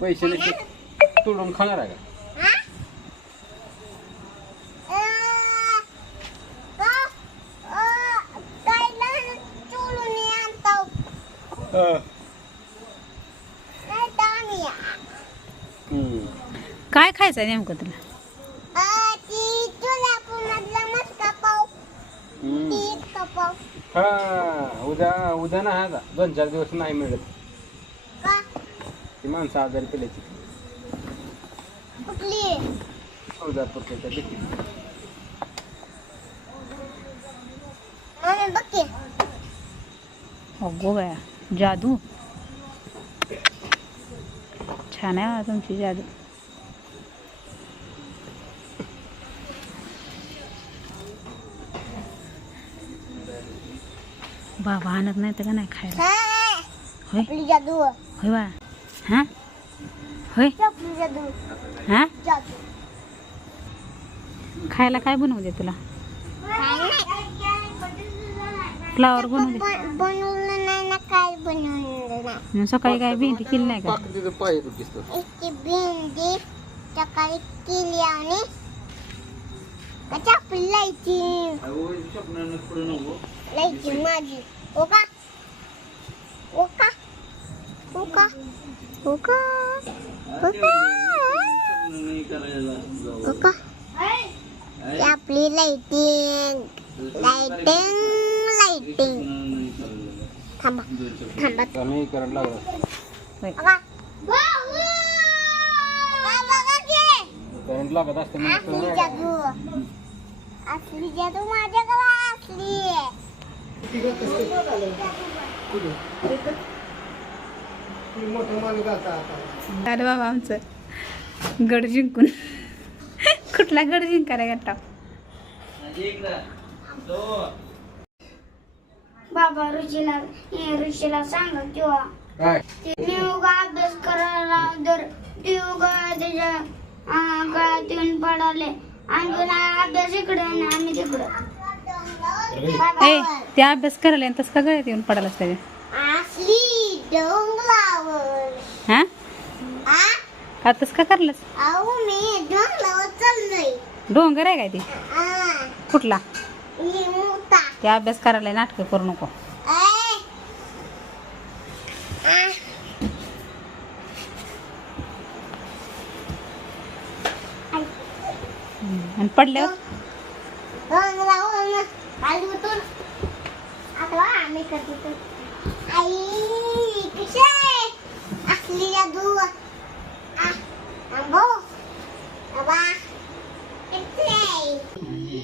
पैसे नसते तोडून खाणार आहे का? हा. काय खायचं आहे नेमकं तुला? हा उद्या उद्या ना हा दोन चार दिवस नाही मिळत. ती माणसं आजारी पडल्याची कुठली? चौदा पुरच्या देखील. अगो बाया जादू. छान आहे तुमची जादू. बाबा आणत नाही तर का नाही खायला? होय? जादू? होय बा हां? होय? हां? खायला काय बनवू दे तुला? फ्लावर बनवू सकाळी काय भेंडी केली नाही का? भेंडी सकाळी केली आणि आपली लायची? लायची माझी. ओ का? ओ आपली लाइटिंग लाइटिंग लाइटिंग थांबा थांबा. आम्ही करायला करंट लागत असली जादू. असली जादू माझ्याकडे असली. अरे बाबा आमचं. गड जिंकून. कुठला गड जिंकायला गट्टा बाबा ऋषीला हे ऋषीला सांगा किंवा उगा अभ्यास करायला तर ती उगा त्याच्या गळ्यात येऊन पडाले. आणि पुन्हा अभ्यास इकडे आणि आम्ही तिकडं. ए ते अभ्यास करायला तसं का गळ्यात येऊन पडायलाच त्याच्या तसं का करलंच अहो मी डोंगरावर चाललोय. डोंगर आहे काय ते? आ, कुठला? मोठा ते अभ्यास करायला नाटकं करू नको. ए. आ, आणि पडल्यावर? डोंगरावर खाली उतरून. आता बघा आम्ही करतो तर. आई कशी आहे? असली जादू आ, आंबो बाबा कशी आहे याचं पटपट